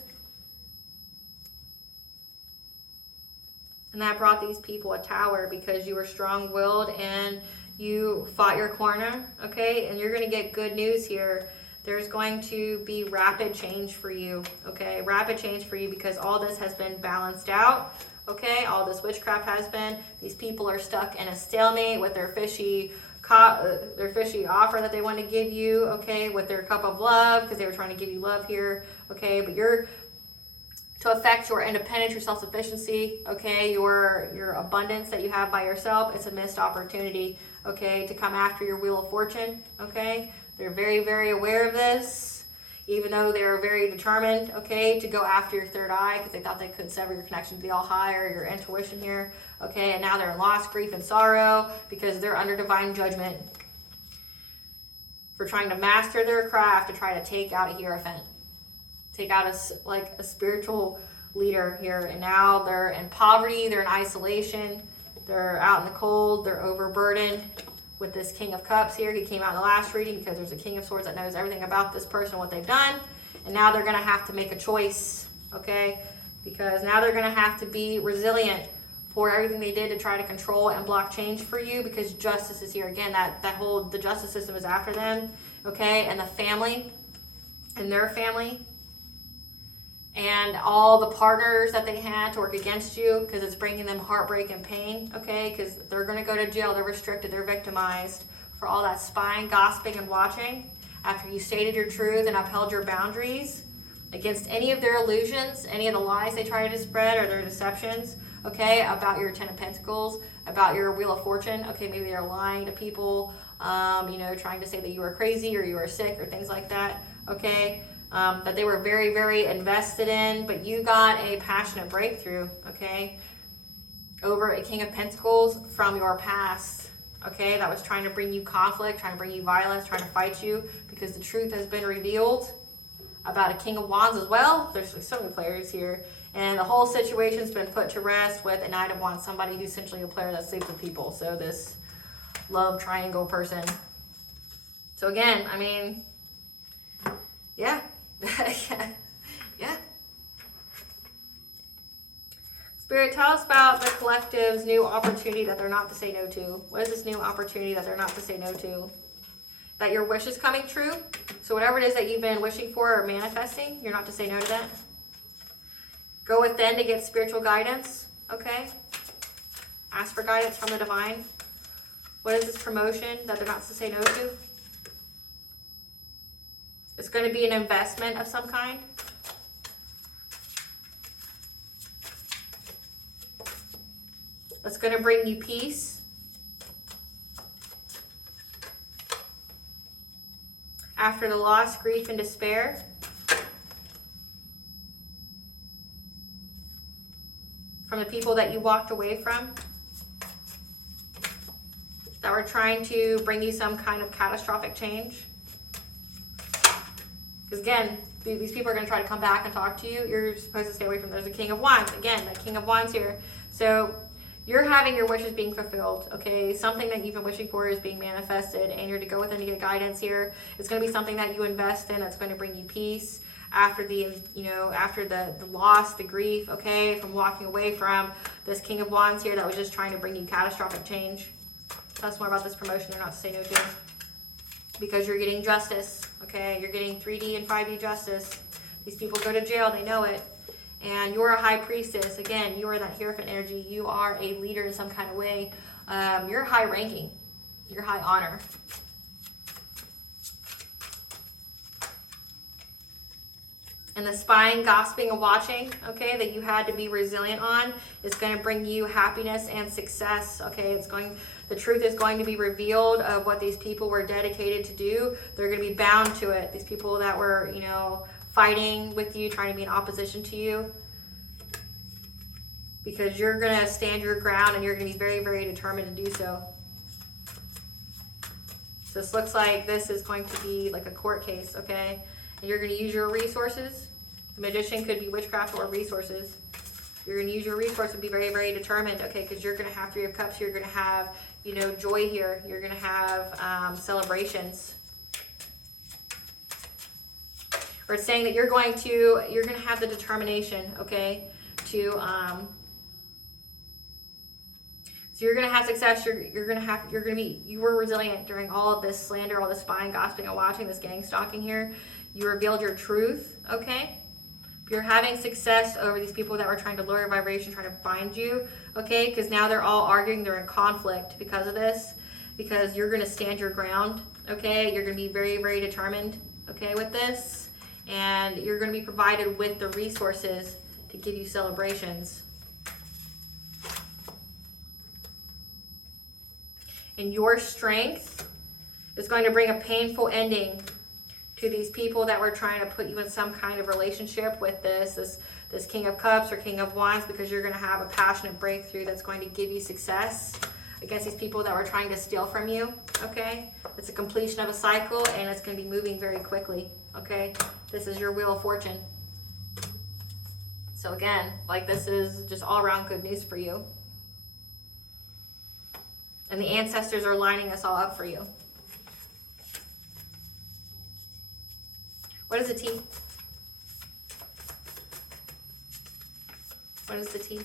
And that brought these people a tower because you were strong-willed and you fought your corner, okay? And you're going to get good news here. There's going to be rapid change for you, okay? Rapid change for you because all this has been balanced out, okay? All this witchcraft has been. These people are stuck in a stalemate with their fishy offer that they want to give you, okay? With their cup of love because they were trying to give you love here, okay? But to affect your independence, your self-sufficiency, okay, your abundance that you have by yourself, it's a missed opportunity, okay, to come after your wheel of fortune, okay? They're very, very aware of this, even though they're very determined, okay, to go after your third eye because they thought they could sever your connection to the all higher, your intuition here, okay, and now they're in loss, grief, and sorrow because they're under divine judgment for trying to master their craft to try to take out a hierophant. Take out a spiritual leader here, and now they're in poverty, they're in isolation, they're out in the cold, they're overburdened with this King of Cups here. He came out in the last reading because there's a King of Swords that knows everything about this person, what they've done, and now they're going to have to make a choice, okay, because now they're going to have to be resilient for everything they did to try to control and block change for you because justice is here again. The justice system is after them, okay, and the family and their family and all the partners that they had to work against you because it's bringing them heartbreak and pain, okay, because they're going to go to jail, they're restricted, they're victimized for all that spying, gossiping, and watching after you stated your truth and upheld your boundaries against any of their illusions, any of the lies they try to spread or their deceptions, okay, about your Ten of Pentacles, about your Wheel of Fortune, okay, maybe they're lying to people, trying to say that you were crazy or you were sick or things like that, okay, that they were very, very invested in, but you got a passionate breakthrough, okay, over a King of Pentacles from your past, okay, that was trying to bring you conflict, trying to bring you violence, trying to fight you, because the truth has been revealed about a King of Wands as well. There's so many players here, and the whole situation's been put to rest with a Knight of Wands, somebody who's essentially a player that sleeps with people, so this love triangle person. So again, I mean, yeah. Yeah. Spirit, tell us about the collective's new opportunity that they're not to say no to. What is this new opportunity that they're not to say no to? That your wish is coming true. So whatever it is that you've been wishing for or manifesting, you're not to say no to that. Go within to get spiritual guidance. Okay. Ask for guidance from the divine. What is this promotion that they're not to say no to? It's going to be an investment of some kind. It's going to bring you peace. After the loss, grief, and despair. From the people that you walked away from, that were trying to bring you some kind of catastrophic change. Because again, these people are going to try to come back and talk to you. You're supposed to stay away from them. There's a King of Wands. Again, the King of Wands here. So you're having your wishes being fulfilled, okay? Something that you've been wishing for is being manifested, and you're to go within to get guidance here. It's going to be something that you invest in that's going to bring you peace after the, after the loss, the grief, okay, from walking away from this King of Wands here that was just trying to bring you catastrophic change. Tell us more about this promotion they're not to say no to. Because you're getting justice, okay? You're getting 3D and 5D justice. These people go to jail, they know it. And you're a high priestess. Again, you are that Hierophant energy. You are a leader in some kind of way. You're high ranking. You're high honor. And the spying, gossiping, and watching, okay, that you had to be resilient on is going to bring you happiness and success, okay? The truth is going to be revealed of what these people were dedicated to do. They're going to be bound to it. These people that were, fighting with you, trying to be in opposition to you. Because you're going to stand your ground and you're going to be very, very determined to do so. So this looks like this is going to be like a court case, okay? And you're going to use your resources. The Magician could be witchcraft or resources. You're going to use your resources and be very, very determined, okay? Because you're going to have 3 of Cups. You're going to have, joy here. You're going to have celebrations. Or it's saying that you're going to have the determination, okay, so you're going to have success. You were resilient during all of this slander, all this spying, gossiping, and watching, this gang stalking here. You revealed your truth, okay? You're having success over these people that were trying to lower your vibration, trying to bind you, okay? Because now they're all arguing, they're in conflict because of this, because you're going to stand your ground, okay? You're going to be very, very determined, okay, with this. And you're going to be provided with the resources to give you celebrations. And your strength is going to bring a painful ending to these people that were trying to put you in some kind of relationship with this King of Cups or King of Wands, because you're going to have a passionate breakthrough that's going to give you success against these people that were trying to steal from you, okay? It's a completion of a cycle, and it's going to be moving very quickly, okay? This is your Wheel of Fortune. So again, this is just all around good news for you. And the ancestors are lining us all up for you. What is the T? What is the T?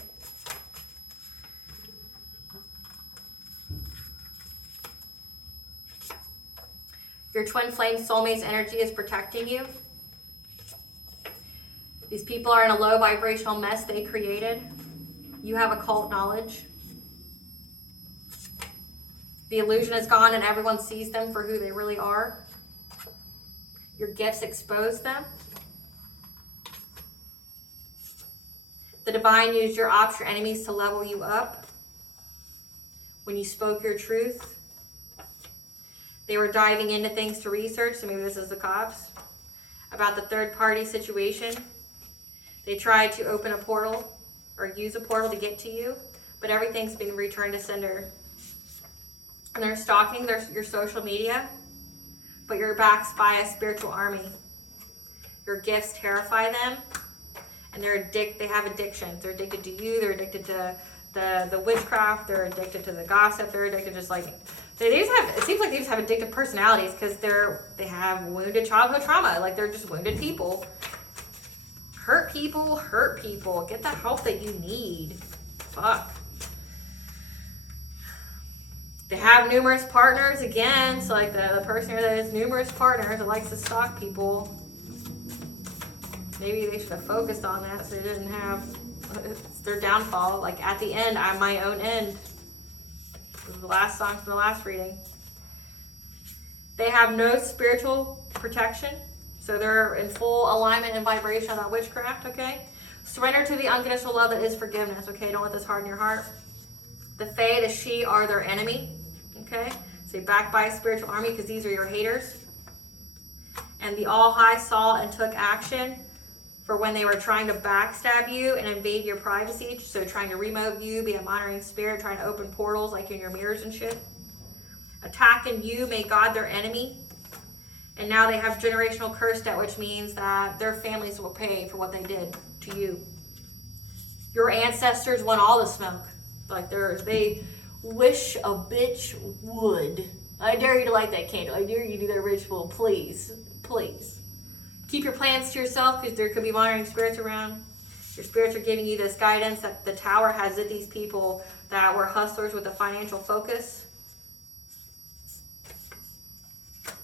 Your twin flame soulmate's energy is protecting you. These people are in a low vibrational mess they created. You have occult knowledge. The illusion is gone and everyone sees them for who they really are. Your gifts expose them. The divine used your ops, your enemies, to level you up. When you spoke your truth, they were diving into things to research, so maybe this is the cops, about the third-party situation. They tried to open a portal or use a portal to get to you, but everything's been returned to sender. And they're stalking your social media, but you're backed by a spiritual army. Your gifts terrify them, and they have addictions. They're addicted to you. They're addicted to the witchcraft. They're addicted to the gossip. They're addicted it seems like they just have addictive personalities, because they have wounded childhood trauma. They're just wounded people. Hurt people. Get the help that you need. Fuck. They have numerous partners again. So the person here that has numerous partners that likes to stalk people. Maybe they should have focused on that so they didn't have, it's their downfall. At the end, I'm my own end. This is the last song from the last reading. They have no spiritual protection. So they're in full alignment and vibration of that witchcraft, okay? Surrender to the unconditional love that is forgiveness, okay? Don't let this harden your heart. The Fae, the she, are their enemy, okay? So backed by a spiritual army because these are your haters. And the All High saw and took action for when they were trying to backstab you and invade your privacy. So trying to remote you, be a monitoring spirit, trying to open portals like in your mirrors and shit. Attacking you, made God their enemy. And now they have generational curse debt, which means that their families will pay for what they did to you. Your ancestors want all the smoke. Like they wish a bitch would. I dare you to light that candle. I dare you to do that ritual, please. Please. Keep your plans to yourself because there could be monitoring spirits around. Your spirits are giving you this guidance that the tower has hit these people that were hustlers with a financial focus.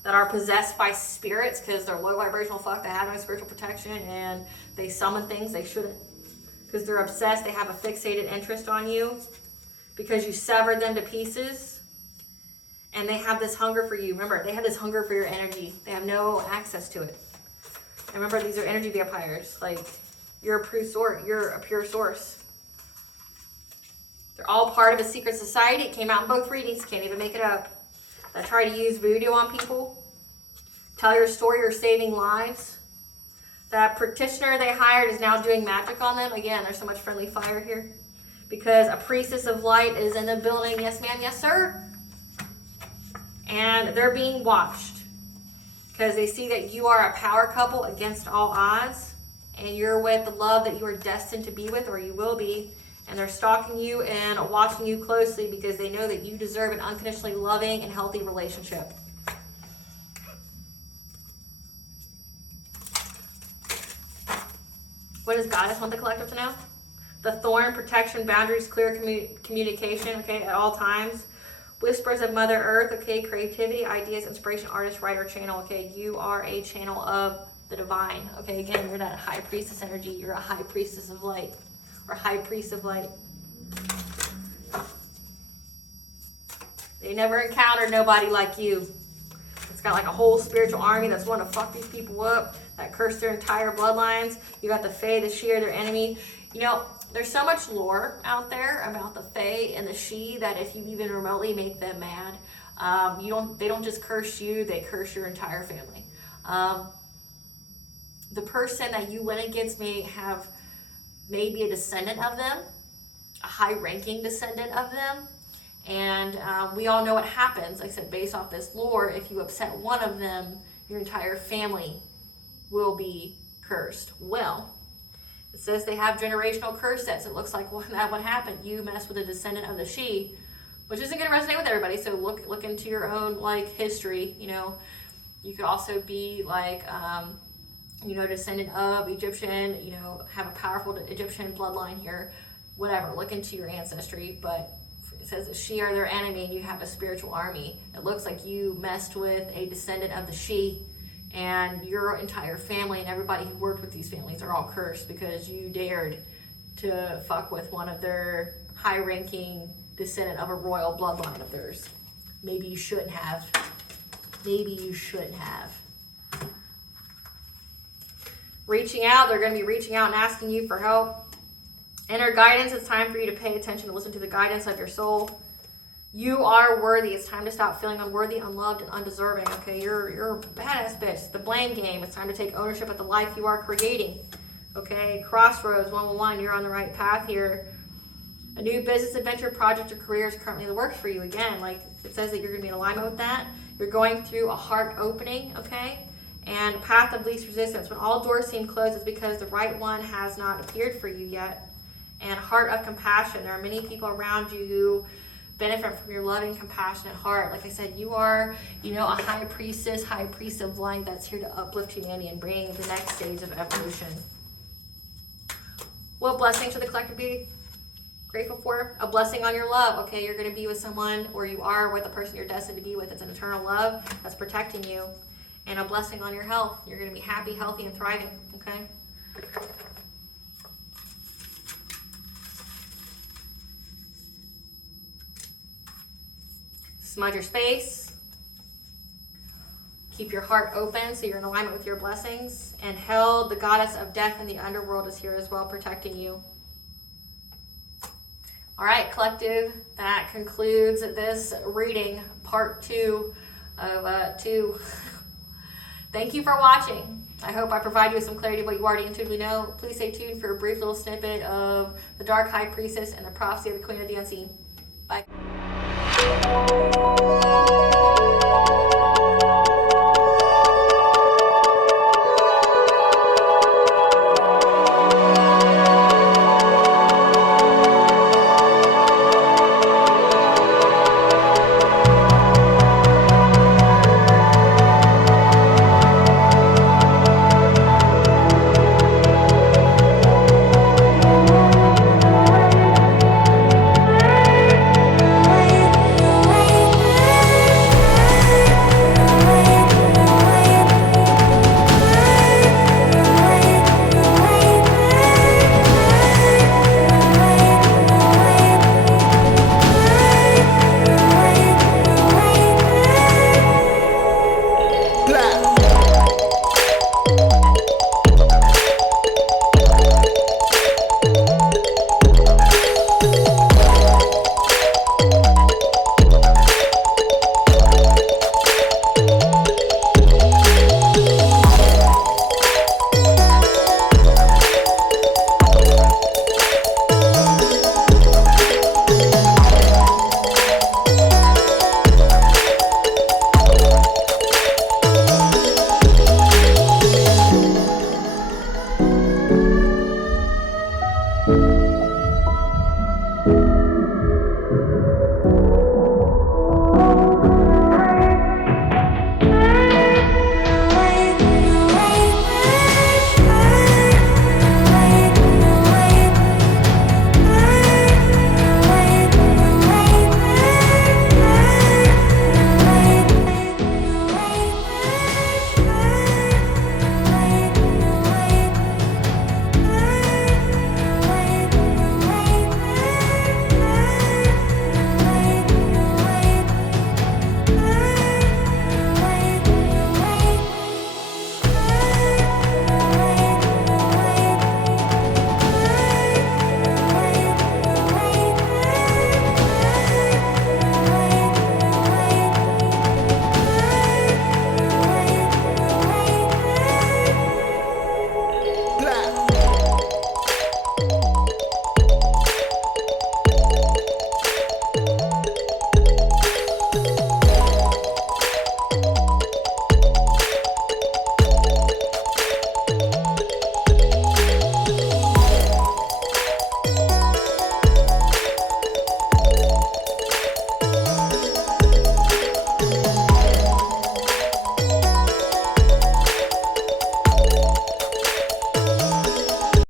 That are possessed by spirits because they're low vibrational fuck, they have no spiritual protection, and they summon things they shouldn't. Because they're obsessed, they have a fixated interest on you. Because you severed them to pieces. And they have this hunger for you. Remember, they have this hunger for your energy. They have no access to it. And remember, these are energy vampires. Like, you're a pure source. They're all part of a secret society. It came out in both readings. Can't even make it up. That try to use voodoo on people. Tell your story, you're saving lives. That practitioner they hired is now doing magic on them. Again, there's so much friendly fire here. Because a priestess of light is in the building. Yes, ma'am. Yes, sir. And they're being watched. Because they see that you are a power couple against all odds. And you're with the love that you are destined to be with, or you will be. And they're stalking you and watching you closely because they know that you deserve an unconditionally loving and healthy relationship. What does Goddess want the collective to know? The thorn, protection, boundaries, clear communication, okay, at all times. Whispers of Mother Earth, okay, creativity, ideas, inspiration, artist, writer, channel, okay. You are a channel of the divine, okay. Again, you're that high priestess energy. You're a high priestess of light. Or high priest of light. They never encountered nobody like you. It's got like a whole spiritual army that's wanting to fuck these people up, that curse their entire bloodlines. You got the Fae, the she, are their enemy. You know, there's so much lore out there about the Fae and the she that if you even remotely make them mad, they don't just curse you, they curse your entire family. The person that you went against may have maybe a descendant of them, a high-ranking descendant of them, and we all know what happens. Like I said, based off this lore, if you upset one of them, your entire family will be cursed. Well, it says they have generational curse sets. It looks like that would happen. You mess with a descendant of the she, which isn't going to resonate with everybody. So look into your own like history. You know, you could also be like. Descendant of Egyptian, have a powerful Egyptian bloodline here, whatever, look into your ancestry, but it says that she are their enemy and you have a spiritual army. It looks like you messed with a descendant of the she, and your entire family and everybody who worked with these families are all cursed because you dared to fuck with one of their high-ranking descendant of a royal bloodline of theirs. Maybe you shouldn't have. Maybe you shouldn't have. Reaching out, they're going to be reaching out and asking you for help. Inner guidance, it's time for you to pay attention to listen to the guidance of your soul. You are worthy. It's time to stop feeling unworthy, unloved, and undeserving. Okay, you're a badass bitch. The blame game. It's time to take ownership of the life you are creating. Okay, crossroads, 111, you're on the right path here. A new business adventure, project, or career is currently in the works for you. Again, like it says that you're going to be in alignment with that. You're going through a heart opening, okay? And path of least resistance. When all doors seem closed, it's because the right one has not appeared for you yet. And heart of compassion. There are many people around you who benefit from your loving, compassionate heart. Like I said, you are, a high priestess, high priest of light that's here to uplift humanity and bring the next stage of evolution. What blessings should the collective be grateful for? A blessing on your love. Okay, you're going to be with someone, or you are with the person you're destined to be with. It's an eternal love that's protecting you. And a blessing on your health. You're going to be happy, healthy, and thriving. Okay? Smudge your space. Keep your heart open so you're in alignment with your blessings. And Hel, the goddess of death in the underworld, is here as well, protecting you. All right, collective, that concludes this reading, part 2 of 2. Thank you for watching. I hope I provide you with some clarity of what you already intuitively know. Please stay tuned for a brief little snippet of the Dark High Priestess and the prophecy of the Queen of the Unseen. Bye.